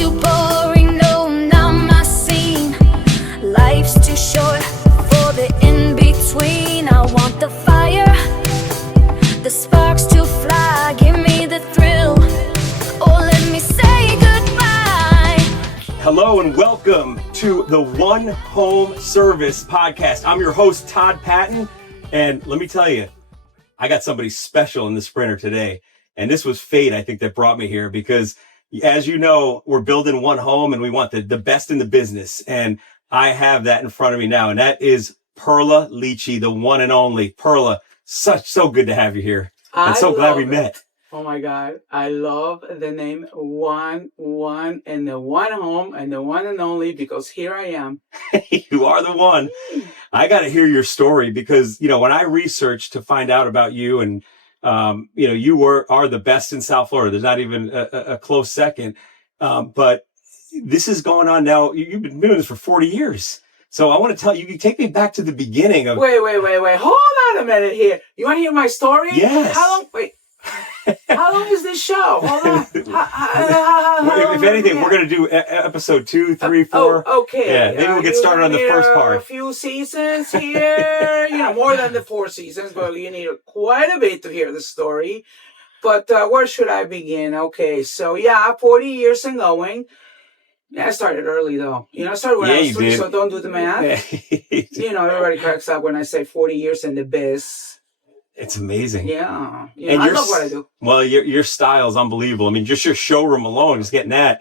too boring, no, not my scene. Life's too short for the in-between. I want the fire, the sparks to fly. Give me the thrill, or let me say goodbye. Hello and welcome to the One Home Service podcast. I'm your host, Todd Paton, and let me tell you, I got somebody special in the Sprinter today. And this was fate, I think, that brought me here because, as you know, we're building one home and we want the best in the business. And I have that in front of me now. And that is Perla Lichi, the one and only. Perla, so good to have you here. I'm so glad we met. Oh my God. I love the name One, and the one home and the one and only, because here I am. You are the one. I got to hear your story because, when I researched to find out about you and, you are the best in South Florida. There's not even a close second. But this is going on now. You've been doing this for 40 years. So I want to tell you, take me back to the beginning of. Wait. Hold on a minute here. You want to hear my story? Yes. How long is this show? Hold on. If anything, we're going to do episode 2, 3, 4. Okay. Yeah, maybe we'll get started on the first part. A few seasons here, more than the 4 seasons, but you need quite a bit to hear the story. But where should I begin? Okay, so 40 years and going. Yeah, I started early though. I started when I was 3, so don't do the math. Everybody cracks up when I say 40 years in the biz. It's amazing. Yeah. I love what I do. Well, your style is unbelievable. I mean, just your showroom alone is getting that.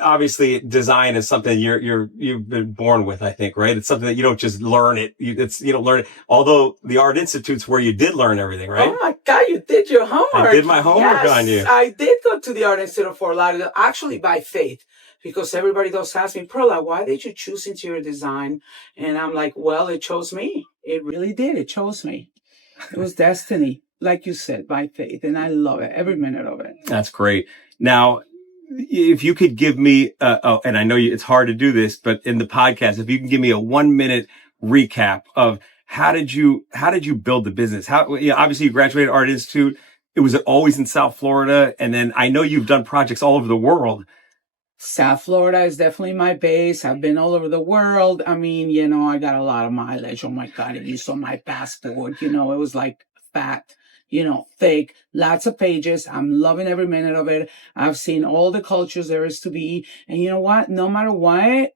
Obviously design is something you've been born with, I think, right? It's something that you don't just learn it. You don't learn it. Although the Art Institute's where you did learn everything, right? Oh my God, you did your homework. I did my homework on you. I did go to the Art Institute for a lot of it, actually by faith. Because everybody does ask me, Perla, why did you choose interior design? And I'm like, well, it chose me. It really did. It chose me. It was destiny, like you said, by faith. And I love it, every minute of it. That's great. Now, if you could give me, and I know it's hard to do this, but in the podcast, if you can give me a 1-minute recap of how did you build the business? Obviously you graduated Art Institute. Was it always in South Florida? And then I know you've done projects all over the world. South Florida is definitely my base. I've been all over the world. I mean, I got a lot of mileage. Oh my God, if you saw my passport, it was like fat, thick, lots of pages. I'm loving every minute of it. I've seen all the cultures there is to be. And you know what? No matter what,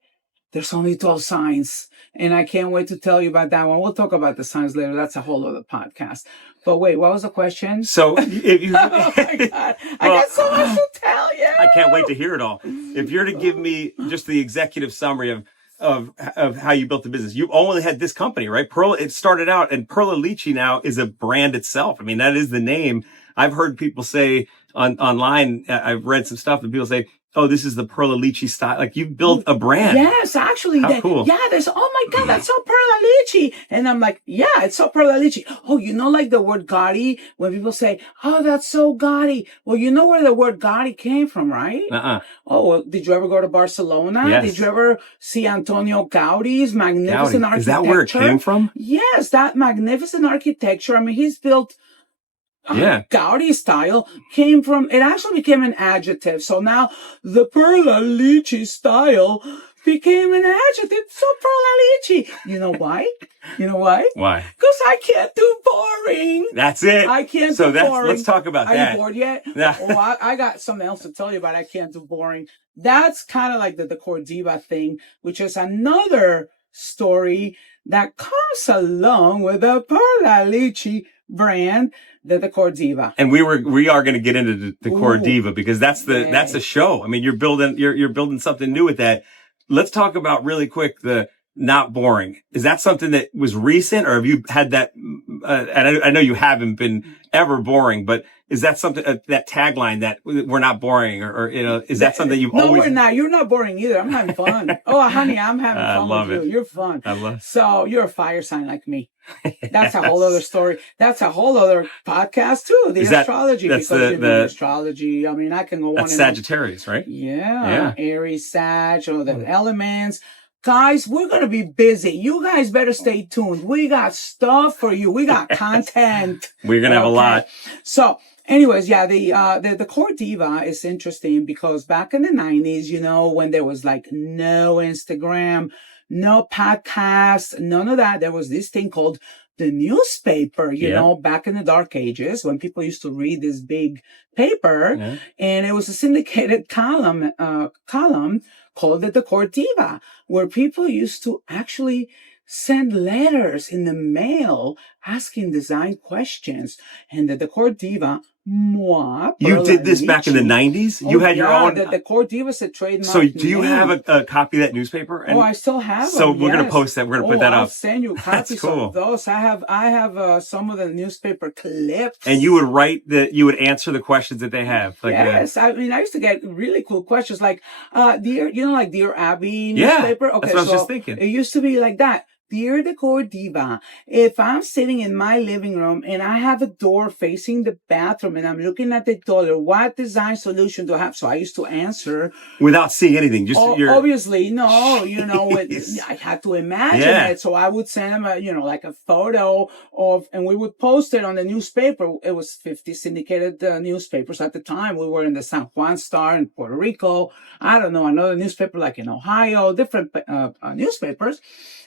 there's only 12 signs. And I can't wait to tell you about that one. We'll talk about the signs later. That's a whole other podcast. But wait, what was the question? So if you, oh my God, I got so much to tell you. I can't wait to hear it all. If you're to give me just the executive summary of how you built the business, you only had this company, right? It started out, and Perla Lichi now is a brand itself. I mean, that is the name. I've heard people say online, I've read some stuff and people say, oh, this is the Perla Lichi style. Like you've built a brand. Yes, actually. Cool. Yeah, there's, oh my God, that's so Perla Lichi. And I'm like, yeah, it's so Perla Lichi. Oh, like the word gaudy, when people say, oh, that's so gaudy. Well, you know where the word gaudy came from, right? Oh, well, did you ever go to Barcelona? Yes. Did you ever see Antonio Gaudi's magnificent architecture? Is that where it came from? Yes, that magnificent architecture. I mean, he's built Gaudi style it actually became an adjective. So now the Perla Lichi style became an adjective. So Perla Lichi. You know why? Why? Because I can't do boring. That's it. I can't do boring. Let's talk about that. Are you bored yet? Yeah. Oh, I got something else to tell you about. I can't do boring. That's kind of like the Decor Diva thing, which is another story that comes along with the Perla Lichi brand, the Decor Diva. And we are going to get into the Decor Diva because that's the show. I mean, you're building something new with that. Let's talk about really quick the not boring. Is that something that was recent, or have you had that? And I know you haven't been ever boring, but is that something, that tagline that we're not boring, or is that something you've always? No, we're not. You're not boring either. I'm having fun. Oh, honey, I'm having fun with you. You're fun. I love it. So you're a fire sign like me. That's a whole other story. That's a whole other podcast too. The astrology. That's the astrology. I mean, I can go on. That's Sagittarius, right? Yeah. Aries, Sag, the elements. Guys, we're going to be busy. You guys better stay tuned. We got stuff for you. We got content. We're going to have a lot. So Anyways, yeah, the Core Diva is interesting because back in the 90s, you know, when there was like no Instagram, no podcast, none of that, there was this thing called the newspaper, you know, back in the dark ages when people used to read this big paper, and it was a syndicated column called the Core Diva, where people used to actually send letters in the mail asking design questions. And the Decor Diva, moi, you Perla did this back in the Lichi. 90s? You had your own. The Decor Diva is a trademark. So do you name. have a copy of that newspaper? Oh, I still have So them, we're going to yes. post that. We're going to put that I'll up. send you copies of those. I have some of the newspaper clips. And you would you would answer the questions that they have. Like yes. I mean, I used to get really cool questions like, Dear Abby newspaper. Yeah, Okay, that's what I was just thinking. It used to be like that. Dear Decor Diva, if I'm sitting in my living room and I have a door facing the bathroom and I'm looking at the toilet, what design solution do I have? So I used to answer without seeing anything. Just obviously, no, you know, I had to imagine it. So I would send them like a photo of, and we would post it on the newspaper. It was 50 syndicated newspapers at the time. We were in the San Juan Star in Puerto Rico. I don't know, another newspaper like in Ohio, different newspapers.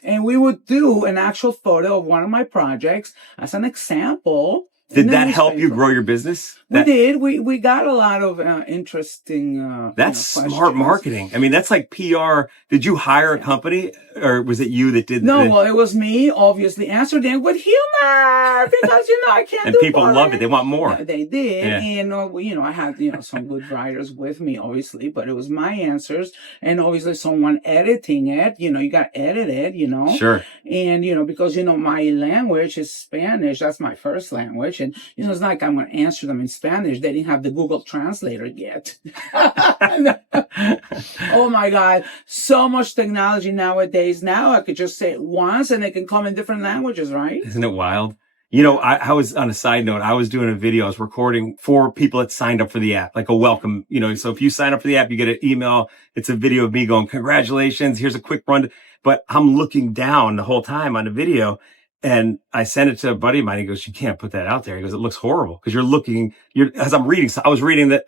And we would do an actual photo of one of my projects as an example. Did that help you grow your business? We did. We got a lot of interesting. That's smart marketing. I mean, that's like PR. Did you hire a company, or was it you that did? No, well, it was me. Obviously, answered them with humor because I can't. And people love it. They want more. Yeah, they did, and I had some good writers with me, obviously, but it was my answers, and obviously someone editing it. You got to edit it. Sure. And because my language is Spanish. That's my first language, and it's not like I'm going to answer them in Spanish. They didn't have the Google Translator yet. Oh my God. So much technology nowadays. Now I could just say it once and it can come in different languages, right? Isn't it wild? I was, on a side note, I was doing a video. I was recording for people that signed up for the app, like a welcome, so if you sign up for the app, you get an email. It's a video of me going, congratulations. Here's a quick run. But I'm looking down the whole time on the video. And I sent it to a buddy of mine. He goes, you can't put that out there. He goes, it looks horrible because as I'm reading, so I was reading that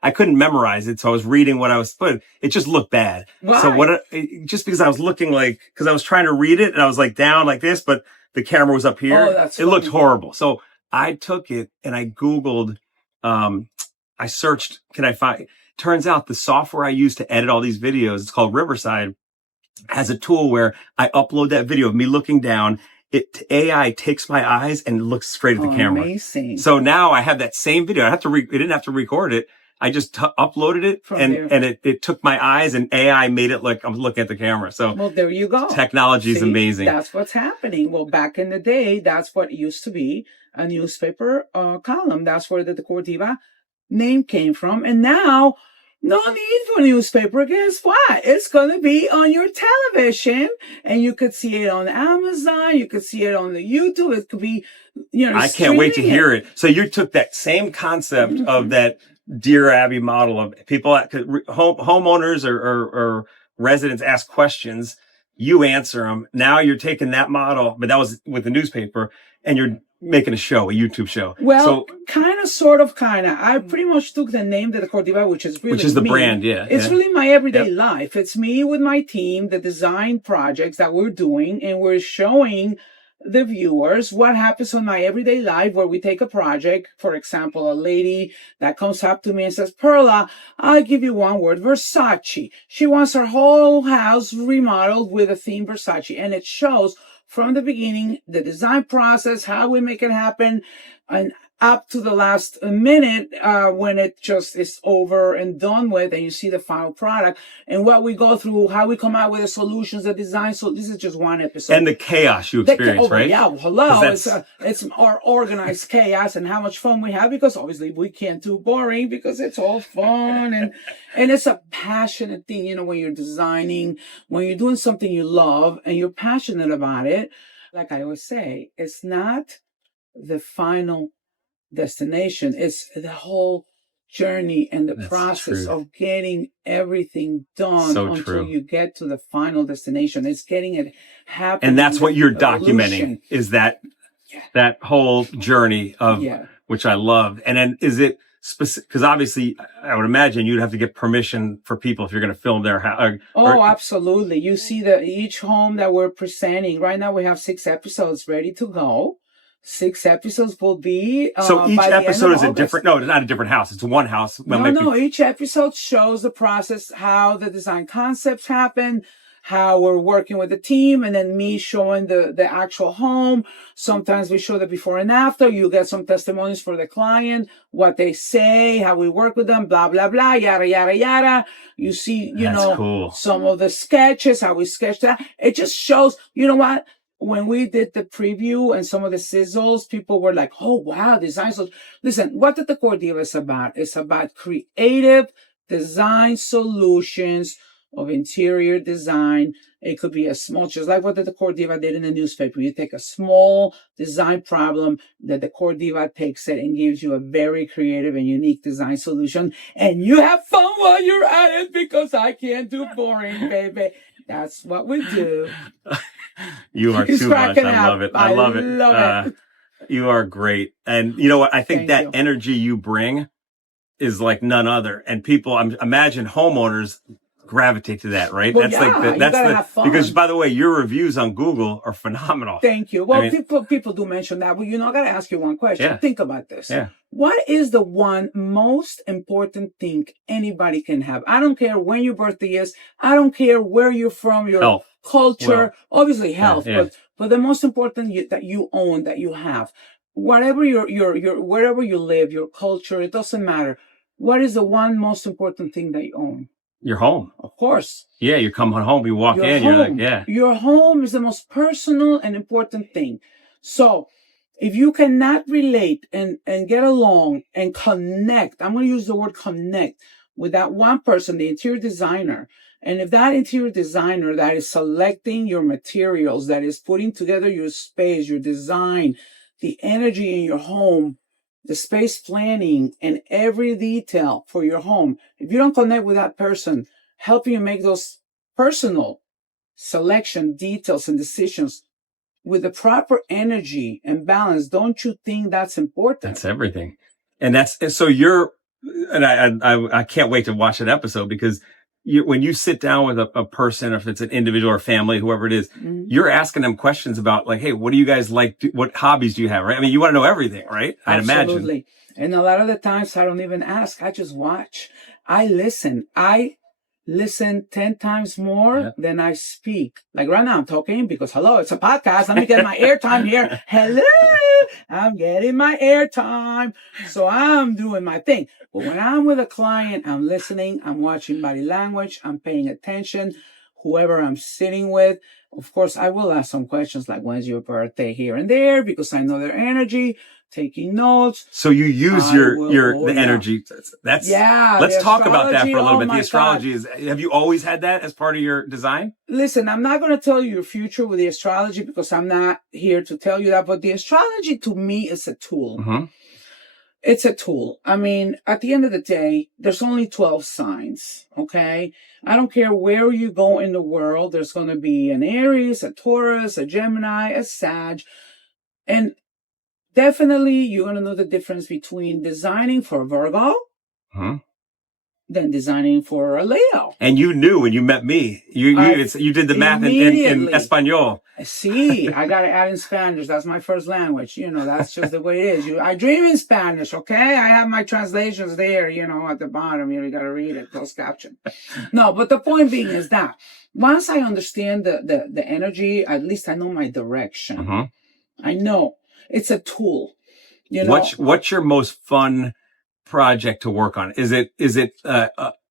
I couldn't memorize it. So I was reading what I was put. It just looked bad. Why? So just because I was looking because I was trying to read it and I was like down like this, but the camera was up here. It looked horrible. So I took it and I Googled, I searched, turns out the software I use to edit all these videos, it's called Riverside, has a tool where I upload that video of me looking down. AI takes my eyes and looks straight at the camera. Amazing. So now I have that same video. I didn't have to record it. I just uploaded it and it took my eyes and AI made it like I'm looking at the camera. So well, there you go. Technology is amazing. That's what's happening. Well, back in the day, that's what used to be a newspaper column. That's where the Decor Diva name came from. And now, no need for newspaper. Guess what? It's going to be on your television and you could see it on Amazon. You could see it on the YouTube. It could be, I can't wait to hear it. So you took that same concept of that Dear Abby model of people, homeowners or residents ask questions. You answer them. Now you're taking that model, but that was with the newspaper and you're making a YouTube show. Well, kind of, sort of, kind of. I pretty much took the name the Decor Diva, which is the brand, It's really my everyday life. It's me with my team, the design projects that we're doing, and we're showing the viewers what happens on my everyday life where we take a project. For example, a lady that comes up to me and says, Perla, I'll give you one word, Versace. She wants her whole house remodeled with a theme Versace, and it shows from the beginning, the design process, how we make it happen, and up to the last minute when it just is over and done with, and you see the final product, and what we go through, how we come out with the solutions, the design. So this is just one episode. And the chaos you experience, right? Yeah, hello. It's our organized chaos and how much fun we have, because obviously we can't do boring because it's all fun and it's a passionate thing. When you're designing, when you're doing something you love and you're passionate about it, like I always say, it's not the final destination. It's the whole journey and the process of getting everything done until you get to the final destination. It's getting it happen. And that's what you're documenting is that whole journey of which I love. And then is it specific? Because obviously, I would imagine you'd have to get permission for people if you're going to film their house. Oh, absolutely. You see that each home that we're presenting right now, we have 6 episodes ready to go. 6 episodes will be so each by the end episode of is a August. different. No, it's not a different house. It's one house. No. Each episode shows the process, how the design concepts happen, how we're working with the team, and then me showing the actual home. Sometimes we show the before and after. You get some testimonies for the client, what they say, how we work with them, blah, blah, blah, yada, yada, yada. You see, Cool. some of the sketches, how we sketch that. It just shows, you know what? When we did the preview and some of the sizzles, people were like, oh, wow, design. So listen, what the Core Diva is about? It's about creative design solutions of interior design. It could be a small, just like what the Core Diva did in the newspaper. You take a small design problem that the Core Diva takes it and gives you a very creative and unique design solution. And you have fun while you're at it because I can't do boring, baby. That's what we do. You are too much. I love it. I love it. You are great. And you know what? I think that energy you bring is like none other. And people, imagine homeowners gravitate to that, right? Well, that's because by the way, your reviews on Google are phenomenal. Thank you. Well, people do mention that, but I got to ask you one question. Yeah. Think about this. Yeah. What is the one most important thing anybody can have? I don't care when your birthday is. I don't care where you're from, your health. Culture, obviously health, yeah. but the most important that you own, that you have, whatever your wherever you live, your culture, it doesn't matter. What is the one most important thing that you own? Your home. Of course. Yeah, you come home, you walk in, you're like, yeah. Your home is the most personal and important thing. So if you cannot relate and get along and connect, I'm going to use the word connect with that one person, the interior designer. And if that interior designer that is selecting your materials, that is putting together your space, your design, the energy in your home, the space planning, and every detail for your home, if you don't connect with that person, helping you make those personal selection details and decisions with the proper energy and balance, don't you think that's important? That's everything. And I can't wait to watch that episode because when you sit down with a person, if it's an individual or family, whoever it is, you're asking them questions about like, hey, what do you guys like? What hobbies do you have? Right? I mean, you want to know everything, right? I'd imagine. Absolutely. And a lot of the times I don't even ask. I just watch. I listen. I listen 10 times more than I speak. Like right now I'm talking because hello, it's a podcast. Let me get my airtime here. Hello, I'm getting my airtime. So I'm doing my thing. But when I'm with a client, I'm listening, I'm watching body language, I'm paying attention, whoever I'm sitting with. Of course, I will ask some questions like, when's your birthday here and there, because I know their energy, taking notes. So you use the energy. Let's talk about that for a little bit. The astrology have you always had that as part of your design? Listen, I'm not going to tell you your future with the astrology because I'm not here to tell you that, but the astrology to me is a tool. Mm-hmm. It's a tool. I mean, at the end of the day, there's only 12 signs, okay? I don't care where you go in the world. There's going to be an Aries, a Taurus, a Gemini, a Sag. And definitely you're going to know the difference between designing for Virgo than designing for a Leo. And you knew when you met me. You did the math in Espanol. See, I got to add in Spanish. That's my first language. That's just the way it is. I dream in Spanish, okay? I have my translations there, at the bottom. You got to read it, closed caption. No, but the point being is that once I understand the energy, at least I know my direction. Mm-hmm. I know. It's a tool. What's your most fun project to work on? Is it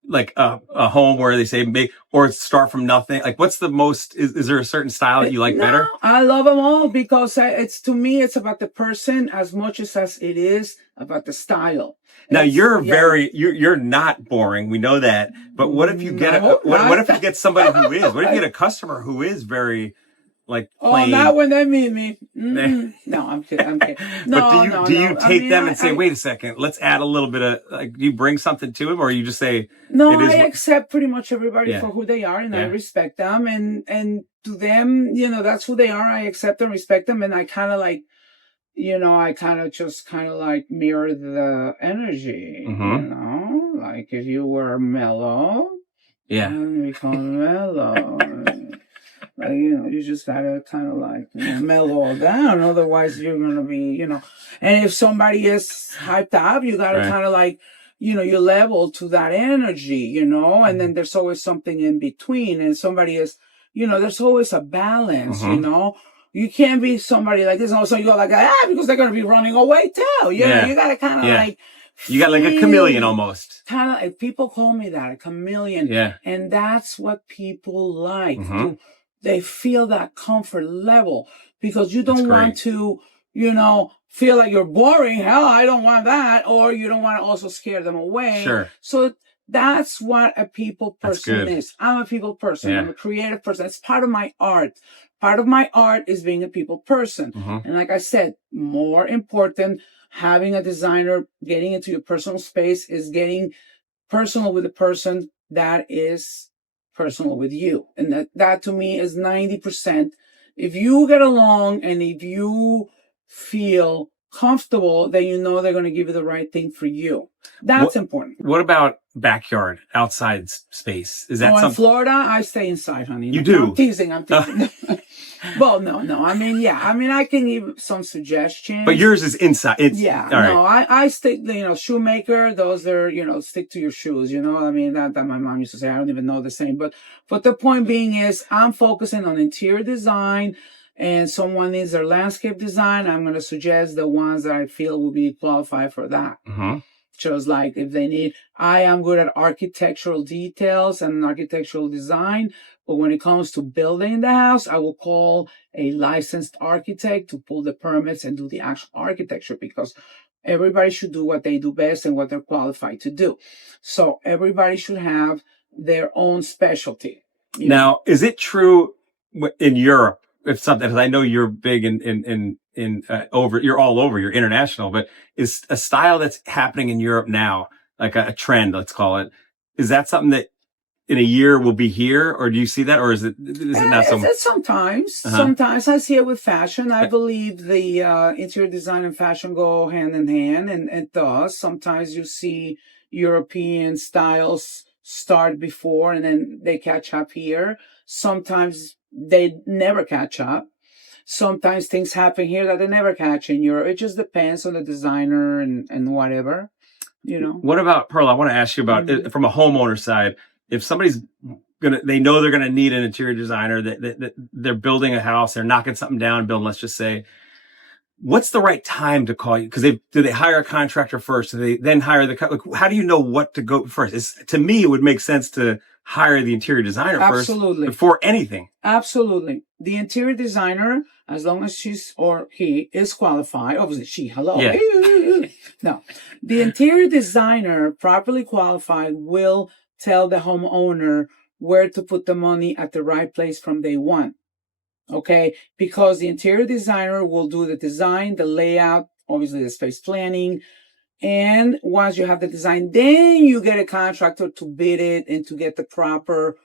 like a home where they say make or start from nothing? Like what's the most? Is there a certain style that you like better? I love them all because to me it's about the person as much as it is about the style. Now you're not boring. We know that. But what if you get what if you get somebody who is? What if you get a customer who is very like plain? Oh, not when they meet me. Mm-hmm. No, I'm kidding. No, but do you take them and say, wait a second, let's add a little bit of do you bring something to them, or you just say no? I accept pretty much everybody for who they are, and I respect them, and to them, that's who they are. I accept and respect them, and I kind of like, I kind of just like mirror the energy, like if you were mellow, then become mellow. Like, you just gotta kind of like mellow down, otherwise you're gonna be, and if somebody is hyped up, you gotta kind of like, you level to that energy, and then there's always something in between, and somebody is, there's always a balance, You can't be somebody like this, and all of a sudden you go like, because they're gonna be running away too. You gotta kind of like. You got like a chameleon almost. Kind of like, people call me that, a chameleon. Yeah. And that's what people like. They feel that comfort level because you don't want to, feel like you're boring. Hell, I don't want that. Or you don't want to also scare them away. Sure. So that's what a people person is. I'm a people person. I'm a creative person. It's part of my art. Part of my art is being a people person. And like I said, more important, having a designer getting into your personal space is getting personal with the person that is personal with you. And that to me is 90%. If you get along and if you feel comfortable, then they're going to give you the right thing for you. That's important. What about backyard, outside space? Is that something? In Florida, I stay inside, honey. You do? I'm teasing. Well, no. I can give some suggestions. But yours is inside. I stick, shoemaker, those are, stick to your shoes, that my mom used to say. I don't even know the same. But the point being is I'm focusing on interior design, and someone needs their landscape design. I'm going to suggest the ones that I feel will be qualified for that. Just like if they need, I am good at architectural details and architectural design. But when it comes to building the house, I will call a licensed architect to pull the permits and do the actual architecture, because everybody should do what they do best and what they're qualified to do. So everybody should have their own specialty. Now, is it true in Europe, if something, because I know you're big you're all over, you're international, but is a style that's happening in Europe now, like a trend, let's call it, is that something that in a year will be here, or do you see that, or is it not so much? Sometimes I see it with fashion. I believe the interior design and fashion go hand in hand, and it does. Sometimes you see European styles start before and then they catch up here. Sometimes they never catch up. Sometimes things happen here that they never catch in Europe. It just depends on the designer and whatever, What about, Pearl? I want to ask you about it from a homeowner side. If somebody's they know they're gonna need an interior designer, that they're building a house, they're knocking something down, building, let's just say, what's the right time to call you? Because do they hire a contractor first? Do they then hire how do you know what to go first? To me, it would make sense to hire the interior designer first before anything. Absolutely. The interior designer, as long as she's or he is qualified, obviously she, hello. Yeah. No, the interior designer, properly qualified, will tell the homeowner where to put the money at the right place from day one. Okay? Because the interior designer will do the design, the layout, obviously the space planning. And once you have the design, then you get a contractor to bid it and to get the proper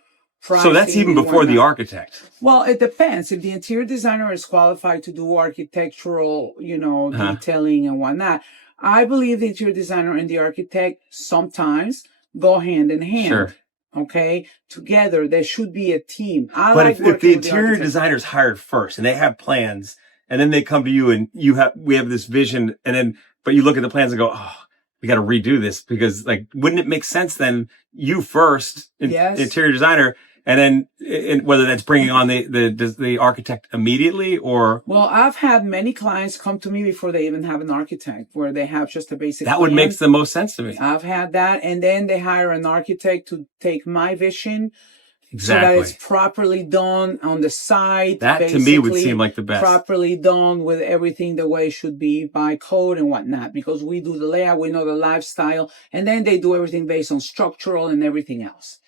pricing. So that's even before the architect. Well, it depends. If the interior designer is qualified to do architectural, detailing and whatnot, I believe the interior designer and the architect sometimes go hand in hand. Sure. Okay, together there should be a team. But if the interior designer is hired first and they have plans, and then they come to you and we have this vision, but you look at the plans and go, oh, we got to redo this, because wouldn't it make sense then you first, interior designer, and then whether that's bringing on the architect immediately or? Well, I've had many clients come to me before they even have an architect, where they have just a basic plan. That would make the most sense to me. I've had that, and then they hire an architect to take my vision. Exactly. So that it's properly done on the site. That to me would seem like the best. Properly done with everything the way it should be by code and whatnot, because we do the layout, we know the lifestyle, and then they do everything based on structural and everything else.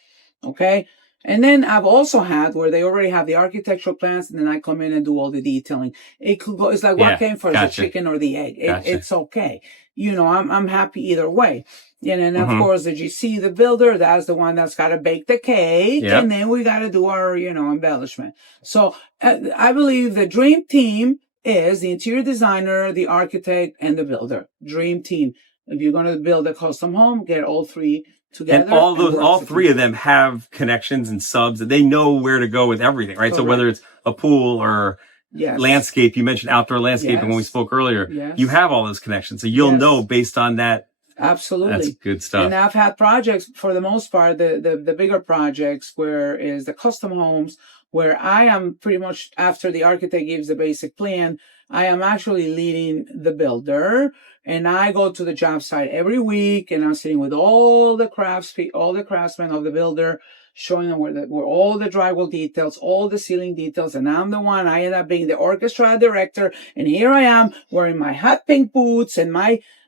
Okay? And then I've also had where they already have the architectural plans, and then I come in and do all the detailing. It could go, it's like what came first, the chicken or the egg? It's okay. I'm happy either way. And of course, the GC, the builder, that's the one that's got to bake the cake. And then we got to do our, embellishment. So I believe the dream team is the interior designer, the architect, and the builder. Dream team. If you're going to build a custom home, get all three together. And all three of them have connections and subs that they know where to go with everything, right? Correct. So whether it's a pool or landscape, you mentioned outdoor landscaping when we spoke earlier. You have all those connections. So you'll know based on that. Absolutely. That's good stuff. And I've had projects, for the most part, the bigger projects, where is the custom homes, where I am pretty much, after the architect gives the basic plan, I am actually leading the builder, and I go to the job site every week, and I'm sitting with all the craftsmen of the builder, showing them where all the drywall details, all the ceiling details, and I'm the one. I end up being the orchestra director, and here I am wearing my hot pink boots and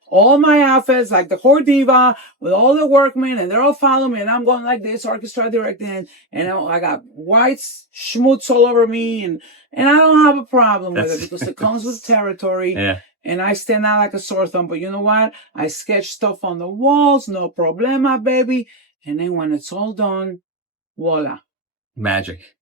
all my outfits like the whore diva with all the workmen, and they're all following me, and I'm going like this, orchestra directing, and I got white schmutz all over me, and I don't have a problem with it because it comes with territory. Yeah. And I stand out like a sore thumb, but you know what? I sketch stuff on the walls, no problema, baby. And then when it's all done, voila. Magic.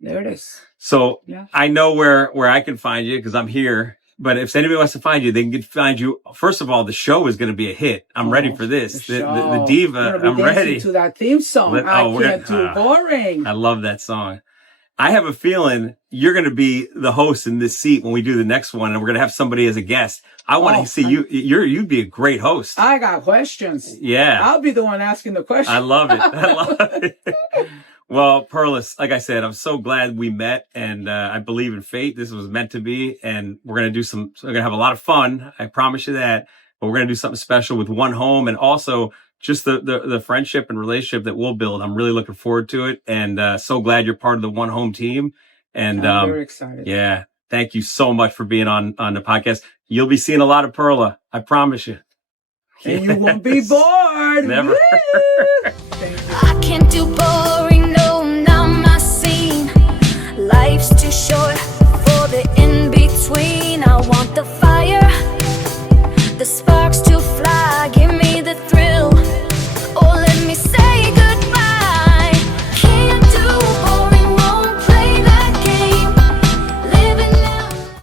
There it is. So I know where I can find you because I'm here. But if anybody wants to find you, they can find you. First of all, the show is going to be a hit. I'm ready for this. The diva, I'm ready. To that theme song. I can't do boring. I love that song. I have a feeling you're going to be the host in this seat when we do the next one, and we're going to have somebody as a guest. I want to see you. You'd be a great host. I got questions. Yeah. I'll be the one asking the questions. I love it. Well, Perla, like I said, I'm so glad we met, and I believe in fate. This was meant to be, and we're going to have a lot of fun. I promise you that. But we're going to do something special with One Home, and also just the friendship and relationship that we'll build. I'm really looking forward to it, and so glad you're part of the One Home team. And I'm very excited. Yeah, thank you so much for being on the podcast. You'll be seeing a lot of Perla, I promise you. And you won't be bored. Never. Thank you. I can't do boring.